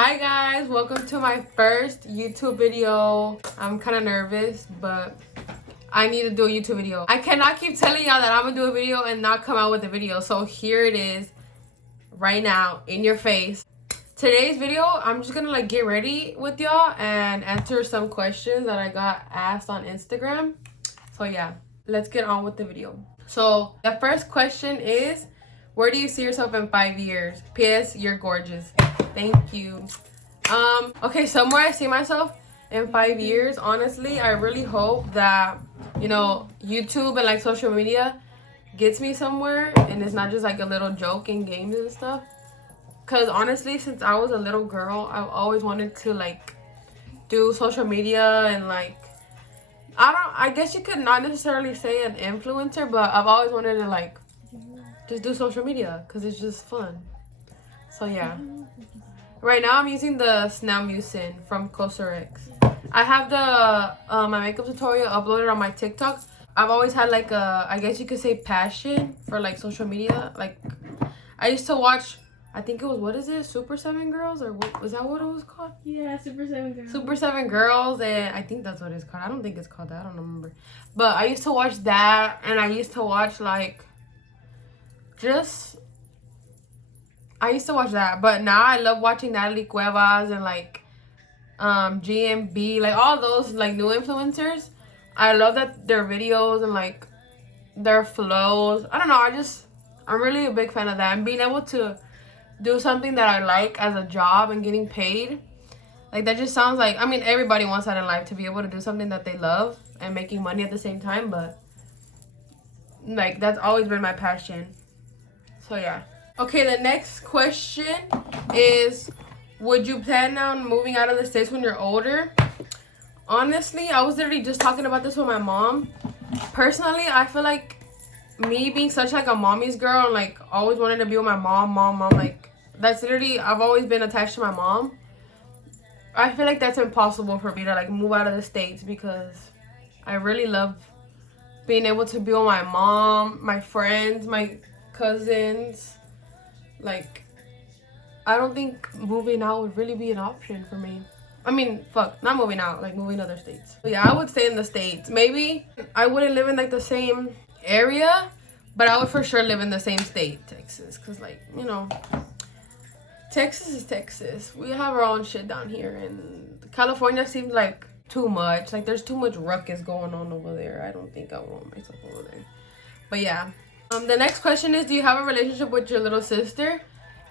Hi guys, welcome to my first YouTube video. I'm kind of nervous, but I need to do a YouTube video. I cannot keep telling y'all that I'm gonna do a video and not come out with a video. So here it is right now in your face. Today's video, I'm just gonna get ready with y'all and answer some questions that I got asked on Instagram. So yeah, let's get on with the video. So the first question is, where do you see yourself in 5 years? P.S. You're gorgeous. Thank you. Okay, somewhere I see myself in 5 years, honestly, I really hope that, YouTube and social media gets me somewhere and it's not just a little joke in games and stuff. Because honestly, since I was a little girl, I've always wanted to do social media and I guess you could not necessarily say an influencer, but I've always wanted to just do social media because it's just fun. So yeah. Right now I'm using the Snail Mucin from xoxo. I have the my makeup tutorial uploaded on my TikTok. I've always had I guess you could say passion for social media. I used to watch, I think it was, what is it, Super 7 Girls, or what was that what it was called? Yeah, Super 7 Girls. Super 7 Girls, and I think that's what it's called. I don't think it's called that. I don't remember. But I used to watch that, and I used to watch I used to watch that, but now I love watching Natalie Cuevas and GMB, all those new influencers. I love that their videos and their flows. I don't know, I'm really a big fan of that, and being able to do something that I like as a job and getting paid. That just sounds I mean, everybody wants that in life, to be able to do something that they love and making money at the same time, but that's always been my passion. So yeah. Okay, the next question is, would you plan on moving out of the States when you're older? Honestly, I was literally just talking about this with my mom. Personally, I feel me being such a mommy's girl and always wanted to be with my mom, that's literally, I've always been attached to my mom. I feel that's impossible for me to move out of the States, because I really love being able to be with my mom, my friends, my cousins. I don't think moving out would really be an option for me. I mean, not moving out, moving to other states. But yeah, I would stay in the States. Maybe I wouldn't live in the same area, but I would for sure live in the same state, Texas. Because Texas is Texas. We have our own shit down here, and California seems too much. There's too much ruckus going on over there. I don't think I want myself over there. But yeah. The next question is, do you have a relationship with your little sister?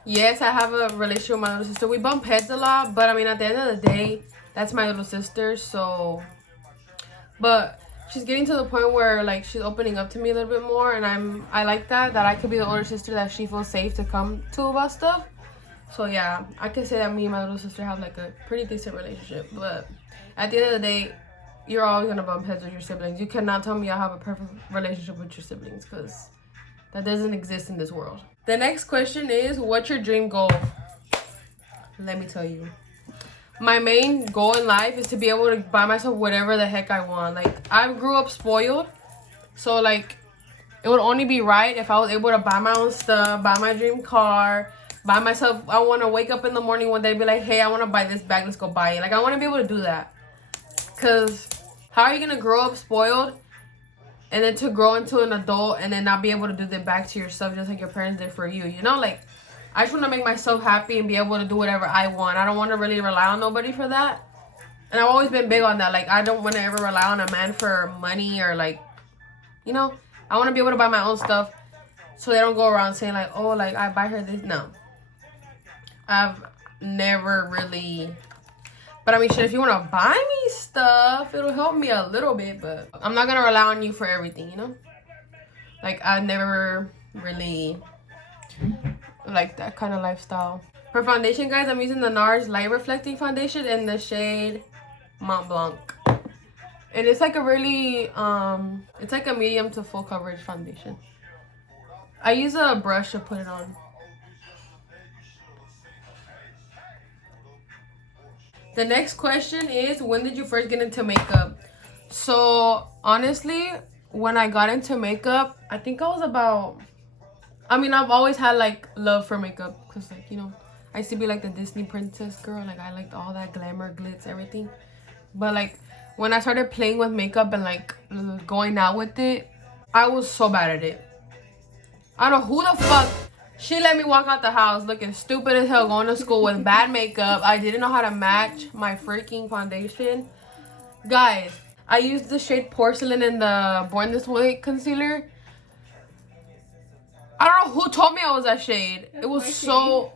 Yes, I have a relationship with my little sister. We bump heads a lot, but I mean, at the end of the day, that's my little sister, so. But she's getting to the point where she's opening up to me a little bit more, and I like that I could be the older sister that she feels safe to come to about stuff. So yeah, I can say that me and my little sister have a pretty decent relationship. But at the end of the day, you're always gonna bump heads with your siblings. You cannot tell me I have a perfect relationship with your siblings, because that doesn't exist in this world. The next question is, what's your dream goal? Let me tell you. My main goal in life is to be able to buy myself whatever the heck I want. I grew up spoiled, so it would only be right if I was able to buy my own stuff, buy my dream car, buy myself. I want to wake up in the morning one day and be hey, I want to buy this bag, let's go buy it. I want to be able to do that. Because how are you going to grow up spoiled and then to grow into an adult and then not be able to do that back to yourself just like your parents did for you? I just want to make myself happy and be able to do whatever I want. I don't want to really rely on nobody for that. And I've always been big on that. I don't want to ever rely on a man for money or I want to be able to buy my own stuff, so they don't go around saying oh, I buy her this. No. I've never really. But I mean, shit, if you want to buy me stuff, it'll help me a little bit, but I'm not going to rely on you for everything, I never really like that kind of lifestyle. For foundation, guys, I'm using the NARS Light Reflecting Foundation in the shade Mont Blanc. And it's a really, it's a medium to full coverage foundation. I use a brush to put it on. The next question is, when did you first get into makeup? So, honestly, when I got into makeup, I think I was about, I've always had, love for makeup. Because, I used to be like the Disney princess girl. Like I liked all that glamour, glitz, everything. But like when I started playing with makeup and like going out with it, I was so bad at it. I don't know who the fuck she let me walk out the house looking stupid as hell, going to school with bad makeup. I didn't know how to match my freaking foundation. Guys, I used the shade Porcelain in the Born This Way concealer. I don't know who told me I was that shade. It was so...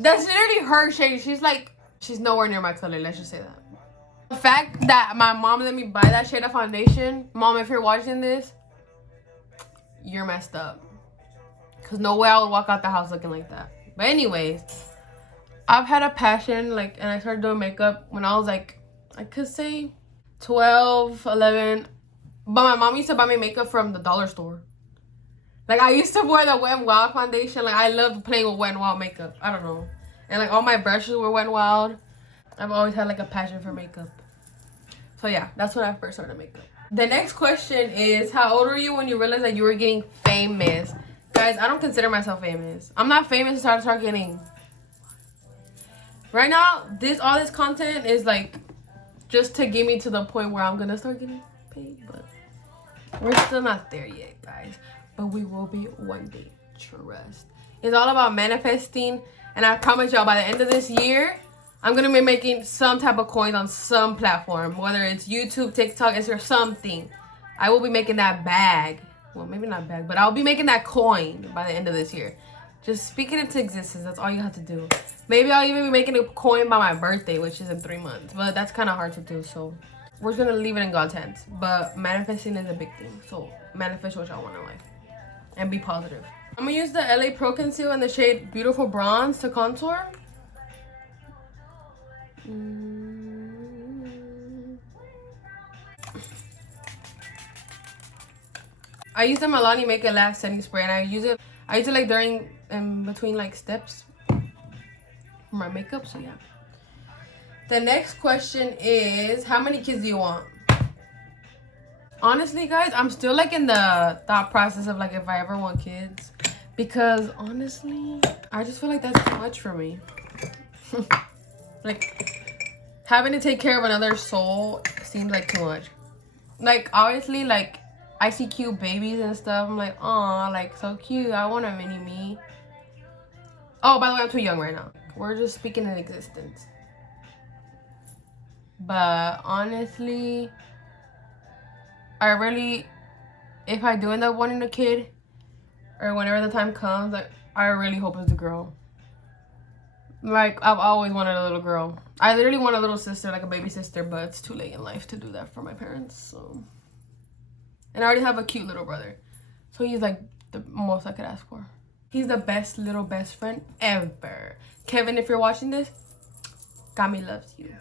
That's literally her shade. She's nowhere near my color, let's just say that. The fact that my mom let me buy that shade of foundation, Mom, if you're watching this, you're messed up. Because no way I would walk out the house looking like that. But anyways, I've had a passion, like, and I started doing makeup when I was like, I could say 12, 11. But my mom used to buy me makeup from the dollar store. Like, I used to wear the Wet n Wild foundation. Like, I loved playing with Wet n Wild makeup. I don't know. And, like, all my brushes were Wet n Wild. I've always had, like, a passion for makeup. So, yeah, that's when I first started makeup. The next question is, how old were you when you realized that you were getting famous? Guys, I don't consider myself famous. I'm not famous until I start getting... Right now, all this content is, like, just to get me to the point where I'm going to start getting paid. But we're still not there yet, guys. But we will be one day. Trust. It's all about manifesting. And I promise y'all, by the end of this year, I'm going to be making some type of coins on some platform. Whether it's YouTube, TikTok, Instagram, something. I will be making that bag. Well, maybe not bag, but I'll be making that coin by the end of this year. Just speak it into existence. That's all you have to do. Maybe I'll even be making a coin by my birthday, which is in 3 months. But that's kind of hard to do, so we're just going to leave it in God's hands. But manifesting is a big thing. So manifest what y'all want in life. And be positive. I'm going to use the LA Pro Conceal in the shade Beautiful Bronze to contour. I use the Milani Make It Last setting spray, and I use it like during in between like steps for my makeup. So yeah. The next question is, how many kids do you want? Honestly, guys, I'm still like in the thought process of like if I ever want kids, because honestly, I just feel like that's too much for me. Like having to take care of another soul seems like too much. Like obviously, like I see cute babies and stuff. I'm like, aw, like so cute. I want a mini me. Oh, by the way, I'm too young right now. We're just speaking in existence. But honestly, I really, if I do end up wanting a kid, or whenever the time comes, like I really hope it's a girl. Like I've always wanted a little girl. I literally want a little sister, like a baby sister, but it's too late in life to do that for my parents. So, and I already have a cute little brother, so he's like the most I could ask for. He's the best little best friend ever. Kevin, if you're watching this, Kamila loves you.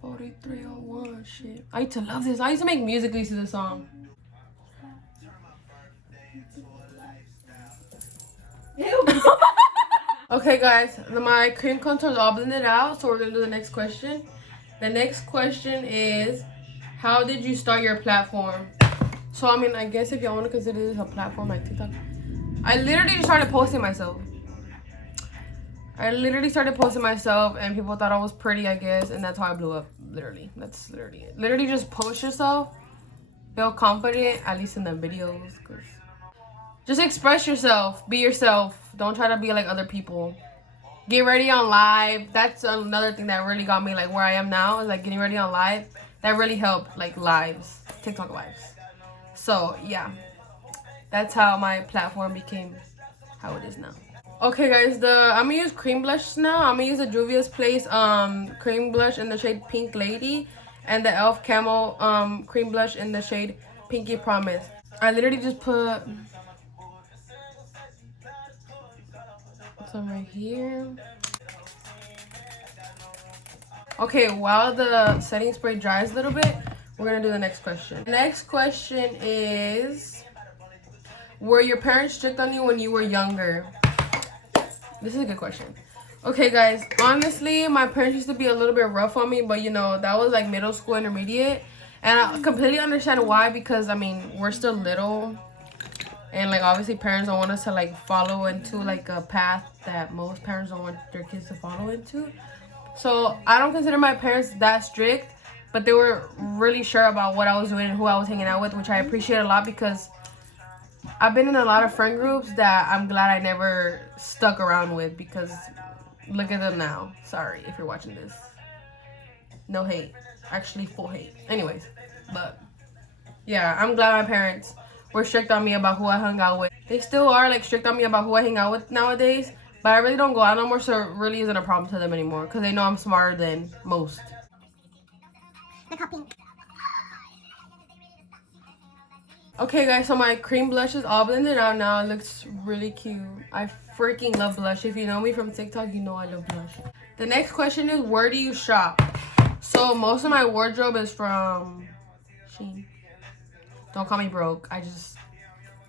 4301 shit. I used to love this. I used to make music videos to this song. Okay, guys, my cream contour is all blended out, so we're gonna do the next question. The next question is, how did you start your platform? So I mean, I guess if y'all want to consider this a platform like TikTok, I literally just started posting myself. And people thought I was pretty, I guess, and that's how I blew up. Literally, that's literally it. Literally just post yourself, feel confident, at least in the videos, cause just express yourself, be yourself. Don't try to be like other people. Get ready on live. That's another thing that really got me like where I am now, is like getting ready on live. That really helped, like lives, TikTok lives. So yeah, that's how my platform became how it is now. Okay, guys, I'm gonna use cream blush now. I'm gonna use the Juvia's Place cream blush in the shade Pink Lady, and the Elf Camo cream blush in the shade Pinky Promise. I literally just put some right here. Okay, while the setting spray dries a little bit, we're gonna do the next question. The next question is, were your parents strict on you when you were younger? This is a good question. Okay, guys, honestly, my parents used to be a little bit rough on me, but you know, that was like middle school, intermediate, and I completely understand why, because I mean, we're still little. And like obviously parents don't want us to like follow into like a path that most parents don't want their kids to follow into. So I don't consider my parents that strict, but they were really sure about what I was doing and who I was hanging out with, which I appreciate a lot because I've been in a lot of friend groups that I'm glad I never stuck around with, because look at them now. Sorry if you're watching this. No hate. Actually, full hate. Anyways, but yeah, I'm glad my parents were strict on me about who I hung out with. They still are like strict on me about who I hang out with nowadays, but I really don't go out no more, so it really isn't a problem to them anymore because they know I'm smarter than most. Okay guys, so my cream blush is all blended out now. It looks really cute. I freaking love blush. If you know me from TikTok, you know I love blush. The next question is, where do you shop? So most of my wardrobe is from Shein. Don't call me broke.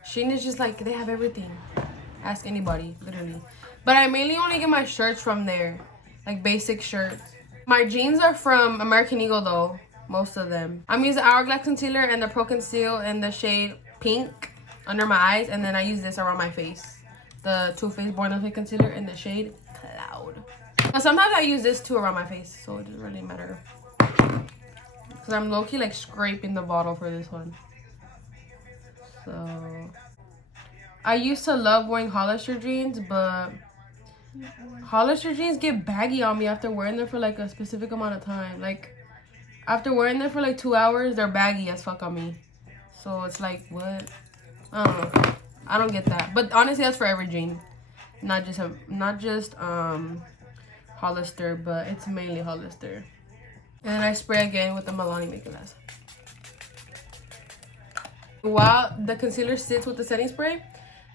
Shein is just like, they have everything. Ask anybody, literally. But I mainly only get my shirts from there. Like basic shirts. My jeans are from American Eagle though. Most of them. I'm using Hourglass Concealer and the Pro Conceal in the shade Pink under my eyes. And then I use this around my face. The Too Faced Born This Way Concealer in the shade Cloud. But sometimes I use this too around my face. So it doesn't really matter. Because I'm low-key like scraping the bottle for this one. So I used to love wearing Hollister jeans, but Hollister jeans get baggy on me after wearing them for like a specific amount of time. Like after wearing them for like 2 hours, they're baggy as fuck on me. So it's like, what? I don't know. I don't get that. But honestly, that's for every jean. Not just Hollister, but it's mainly Hollister. And then I spray again with the Milani Makeup Glass. While the concealer sits with the setting spray,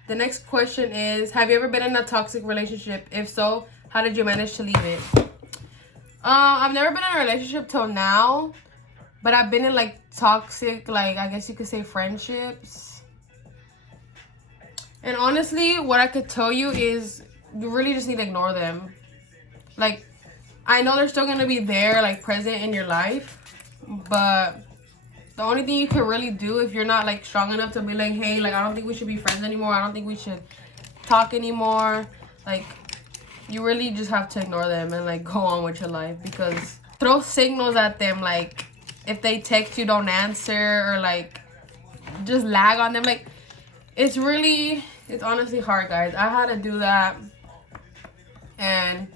the next question is, have you ever been in a toxic relationship? If so, how did you manage to leave it? I've never been in a relationship till now, but I've been in like toxic, like I guess you could say friendships. And honestly, what I could tell you is you really just need to ignore them. Like, I know they're still gonna be there, like present in your life, but the only thing you can really do if you're not like strong enough to be like, hey, like I don't think we should be friends anymore, I don't think we should talk anymore, like you really just have to ignore them and like go on with your life. Because throw signals at them, like if they text you, don't answer, or like just lag on them. Like it's honestly hard, guys. I had to do that, and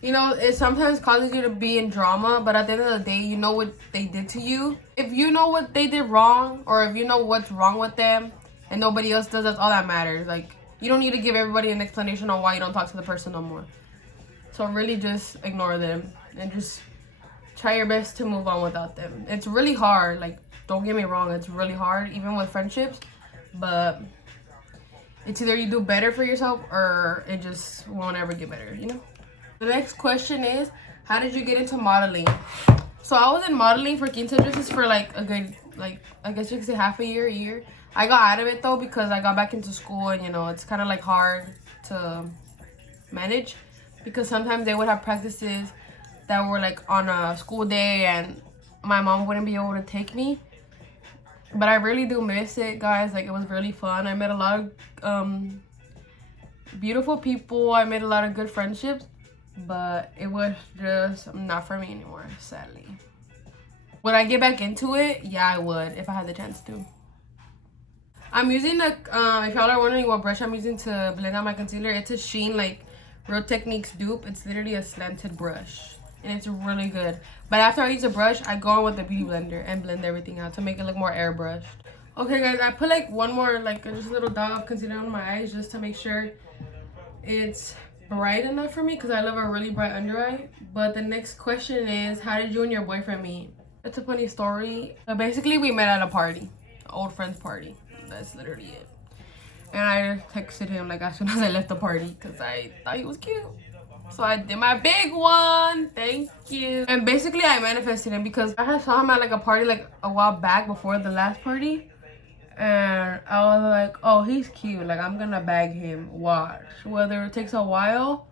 you know, it sometimes causes you to be in drama, but at the end of the day, you know what they did to you. If you know what they did wrong, or if you know what's wrong with them, and nobody else does, that's all that matters. Like, you don't need to give everybody an explanation on why you don't talk to the person no more. So really just ignore them, and just try your best to move on without them. It's really hard. Like, don't get me wrong, it's really hard, even with friendships, but it's either you do better for yourself, or it just won't ever get better, you know? The next question is, how did you get into modeling? So I was in modeling for quince dresses for like a good, like, I guess you could say half a year. I got out of it though because I got back into school, and you know, it's kind of like hard to manage because sometimes they would have practices that were like on a school day and my mom wouldn't be able to take me. But I really do miss it, guys. Like, it was really fun. I met a lot of beautiful people. I made a lot of good friendships. But it was just not for me anymore, sadly. Would I get back into it? Yeah, I would if I had the chance to. I'm using if y'all are wondering what brush I'm using to blend out my concealer, it's a Shein like Real Techniques dupe. It's literally a slanted brush, and it's really good. But after I use a brush, I go on with the beauty blender and blend everything out to make it look more airbrushed. Okay, guys, I put like one more, like just a little dot of concealer on my eyes just to make sure it's bright enough for me, because I love a really bright under eye. But the next question is, how did you and your boyfriend meet? It's a funny story. But basically, we met at a party, an old friend's party. That's literally it. And I texted him like as soon as I left the party because I thought he was cute. So I did my big one. Thank you. And basically, I manifested him because I had saw him at like a party like a while back before the last party. And I was like, oh, he's cute. Like, I'm gonna bag him. Watch. Whether it takes a while,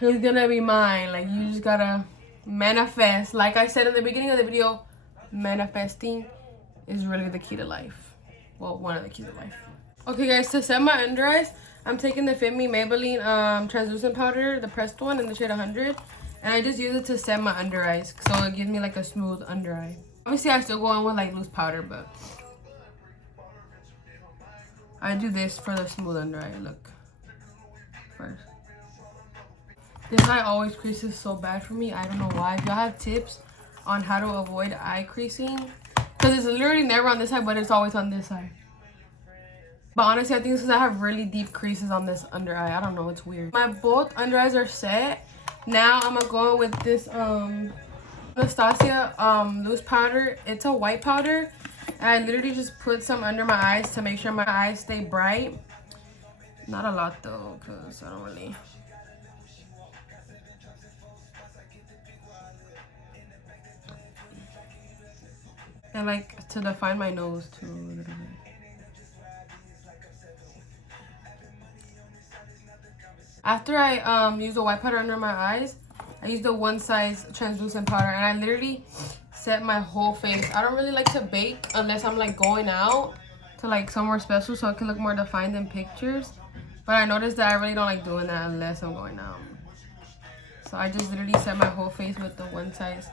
he's gonna be mine. Like, you just gotta manifest. Like I said in the beginning of the video, manifesting is really the key to life. Well, one of the keys to life. Okay guys, to set my under eyes, I'm taking the Fit Me Maybelline translucent powder, the pressed one in the shade 100. And I just use it to set my under eyes, so it gives me like a smooth under eye. Obviously I still go on with like loose powder, but I do this for the smooth under eye look first. This eye always creases so bad for me. I don't know why. If y'all have tips on how to avoid eye creasing, because it's literally never on this side, but it's always on this side. But honestly, I think it's because I have really deep creases on this under eye. I don't know, it's weird. My both under eyes are set. Now I'm gonna go with this Anastasia loose powder. It's a white powder. And I literally just put some under my eyes to make sure my eyes stay bright. Not a lot though, because I don't really. And like to define my nose too a little bit. After I use the white powder under my eyes, I use the one size translucent powder, and I literally set my whole face. I don't really like to bake unless I'm like going out to like somewhere special so it can look more defined in pictures. But I noticed that I really don't like doing that unless I'm going out. So I just literally set my whole face with the one size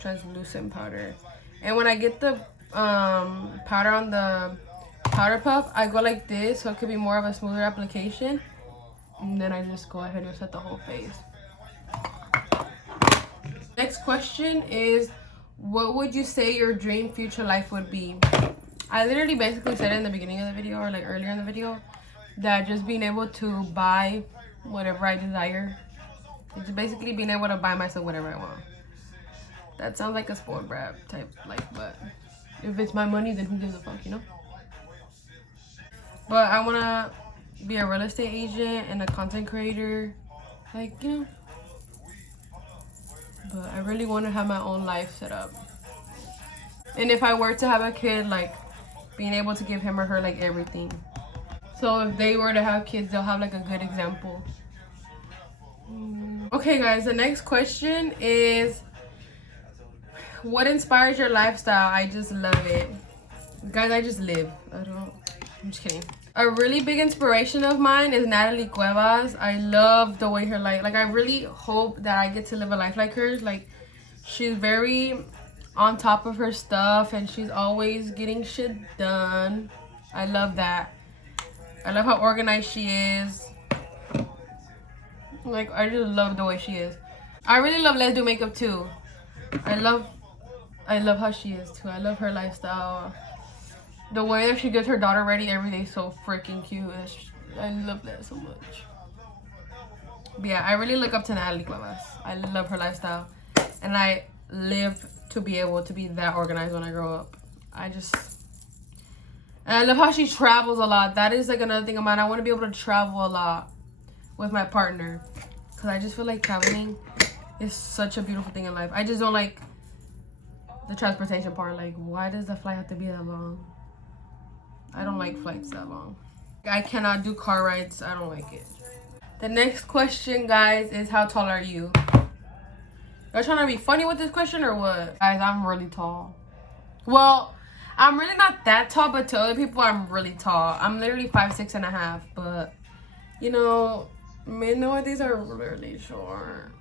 translucent powder. And when I get the powder on the powder puff, I go like this so it could be more of a smoother application. And then I just go ahead and set the whole face. Next question is, what would you say your dream future life would be? I literally basically said it in the beginning of the video, or like earlier in the video, that just being able to buy whatever I desire. It's basically being able to buy myself whatever I want. That sounds like a spoiled brat type life, but if it's my money, then who gives a fuck, you know? But I want to be a real estate agent and a content creator, like, you know. But I really want to have my own life set up. And if I were to have a kid, like, being able to give him or her like everything. So if they were to have kids, they'll have like a good example. Okay guys, the next question is, what inspires your lifestyle? I just love it. Guys, I just live. I'm just kidding. A really big inspiration of mine is Natalie Cuevas. I love the way her life, like I really hope that I get to live a life like hers. Like, she's very on top of her stuff and she's always getting shit done. I love that. I love how organized she is. Like, I just love the way she is. I really love Let's Do Makeup too. I love how she is too. I love her lifestyle. The way that she gets her daughter ready every day is so freaking cute. I love that so much. But yeah, I really look up to Natalie Cuevas. I love her lifestyle. And I live to be able to be that organized when I grow up. And I love how she travels a lot. That is like another thing of mine. I want to be able to travel a lot with my partner. Because I just feel like traveling is such a beautiful thing in life. I just don't like the transportation part. Like, why does the flight have to be that long? I don't like flights that long. I cannot do car rides. I don't like it. The next question, guys, is how tall are you? Y'all trying to be funny with this question or what? Guys, I'm really tall. Well, I'm really not that tall, but to other people, I'm really tall. I'm literally 5'6.5", but you know, men nowadays are really short.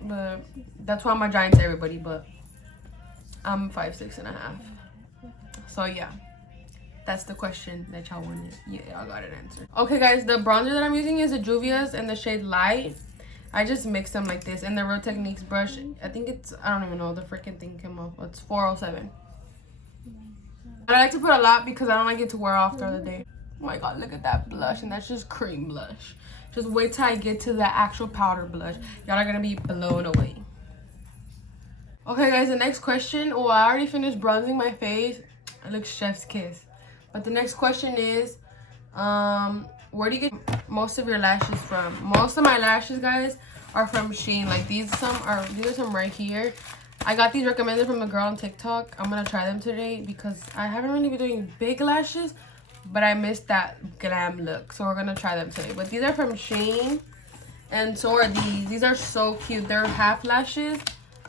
But that's why I'm a giant to everybody, but I'm 5'6.5". So yeah. That's the question that y'all wanted. Yeah, y'all got an answer. Okay, guys, the bronzer that I'm using is a Juvia's in the shade Light. I just mixed them like this. And the Real Techniques brush, I think it's, I don't even know, the freaking thing came off. It's 407. But I like to put a lot because I don't like it to wear off the other day. Oh my god, look at that blush. And that's just cream blush. Just wait till I get to the actual powder blush. Y'all are going to be blown away. Okay, guys, the next question. Oh, I already finished bronzing my face. It looks chef's kiss. But the next question is, where do you get most of your lashes from? Most of my lashes, guys, are from Shein. Like these are some right here. I got these recommended from a girl on TikTok. I'm gonna try them today because I haven't really been doing big lashes, but I missed that glam look. So we're gonna try them today. But these are from Shein, and so are these. These are so cute. They're half lashes,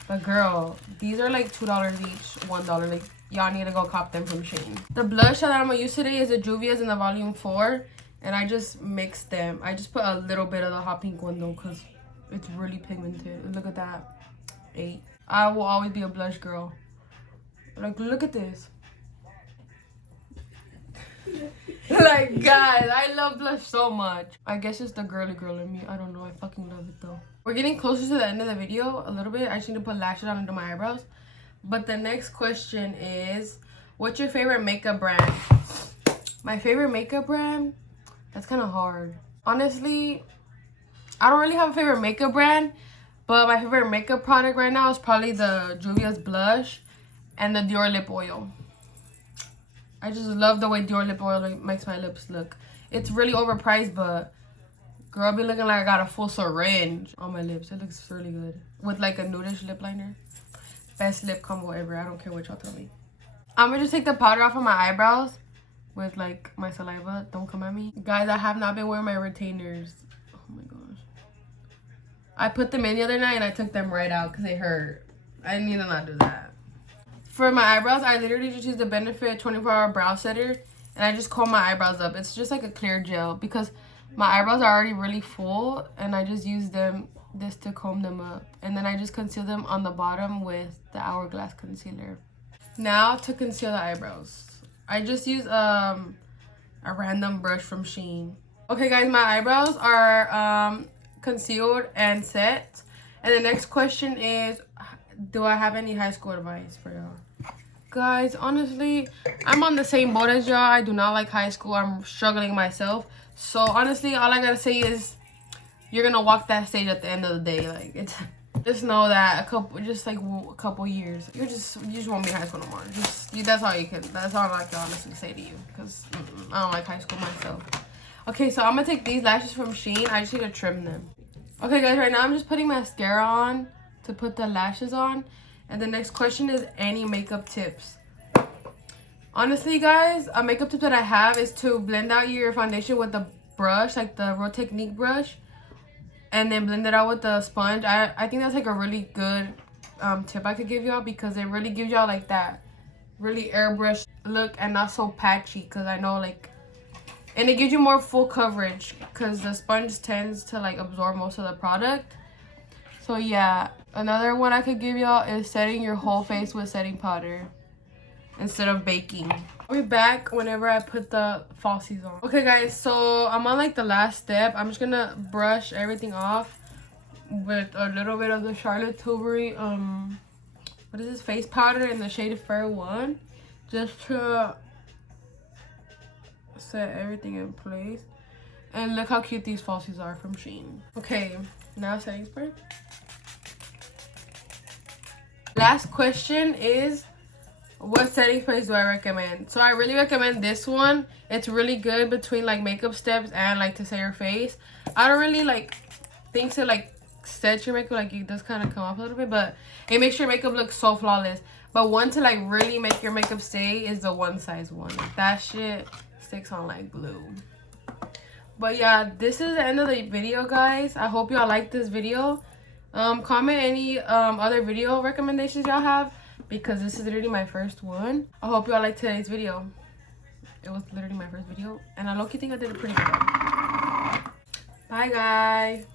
but girl, these are like $2 each, $1. Like, y'all need to go cop them from Shein. The blush that I'm gonna use today is the Juvia's in the volume 4, and I just mixed them. I just put a little bit of the hot pink one though, cause it's really pigmented. Look at that. 8. I will always be a blush girl. Like, look at this. Like, guys, I love blush so much. I guess it's the girly girl in me. I don't know. I fucking love it though. We're getting closer to the end of the video a little bit. I just need to put lashes on under my eyebrows. But the next question is, what's your favorite makeup brand? My favorite makeup brand? That's kind of hard. Honestly, I don't really have a favorite makeup brand, but my favorite makeup product right now is probably the Juvia's blush and the Dior lip oil. I just love the way Dior lip oil makes my lips look. It's really overpriced, but girl, be looking like I got a full syringe on my lips. It looks really good. With like a nudish lip liner. Best lip combo ever. I don't care what y'all tell me. I'm gonna just take the powder off of my eyebrows with like my saliva. Don't come at me. Guys, I have not been wearing my retainers. Oh my gosh. I put them in the other night and I took them right out because they hurt. I need to not do that. For my eyebrows, I literally just use the Benefit 24-hour brow setter, and I just comb my eyebrows up. It's just like a clear gel because my eyebrows are already really full, and I just use this to comb them up. And then I just conceal them on the bottom with the Hourglass concealer. Now to conceal the eyebrows, I just use a random brush from Shein. Okay guys, my eyebrows are concealed and set. And the next question is, do I have any high school advice for y'all? Guys, honestly, I'm on the same boat as y'all. I do not like high school. I'm struggling myself. So honestly, all I gotta say is you're gonna walk that stage at the end of the day. Like, it's just know that a couple years, you just won't be in high school no more. That's all you can. That's all I can honestly say to you, because I don't like high school myself. Okay, so I'm gonna take these lashes from Shein. I just need to trim them. Okay guys, right now I'm just putting mascara on to put the lashes on. And the next question is any makeup tips. Honestly guys, a makeup tip that I have is to blend out your foundation with the brush, like the Real Technique brush, and then blend it out with the sponge. I think that's like a really good tip I could give y'all, because it really gives y'all like that really airbrush look and not so patchy, because I know like, and it gives you more full coverage because the sponge tends to like absorb most of the product. So yeah, another one I could give y'all is setting your whole face with setting powder instead of baking. I'll be back whenever I put the falsies on. Okay guys, so I'm on like the last step. I'm just gonna brush everything off with a little bit of the Charlotte Tilbury what is this, face powder in the shade Fair 1, just to set everything in place. And look how cute these falsies are from Shein. Okay, now setting spray. Last question is, what setting sprays do I recommend? So I really recommend this one. It's really good between like makeup steps and like to set your face. I don't really like think to like set your makeup, like it does kind of come off a little bit, but it makes your makeup look so flawless. But one to like really make your makeup stay is the One Size One. Like, that shit sticks on like glue. But yeah, this is the end of the video guys. I hope y'all liked this video. Comment any other video recommendations y'all have, because this is literally my first one. I hope y'all liked today's video. It was literally my first video, and I low-key think I did a pretty good job. Bye guys.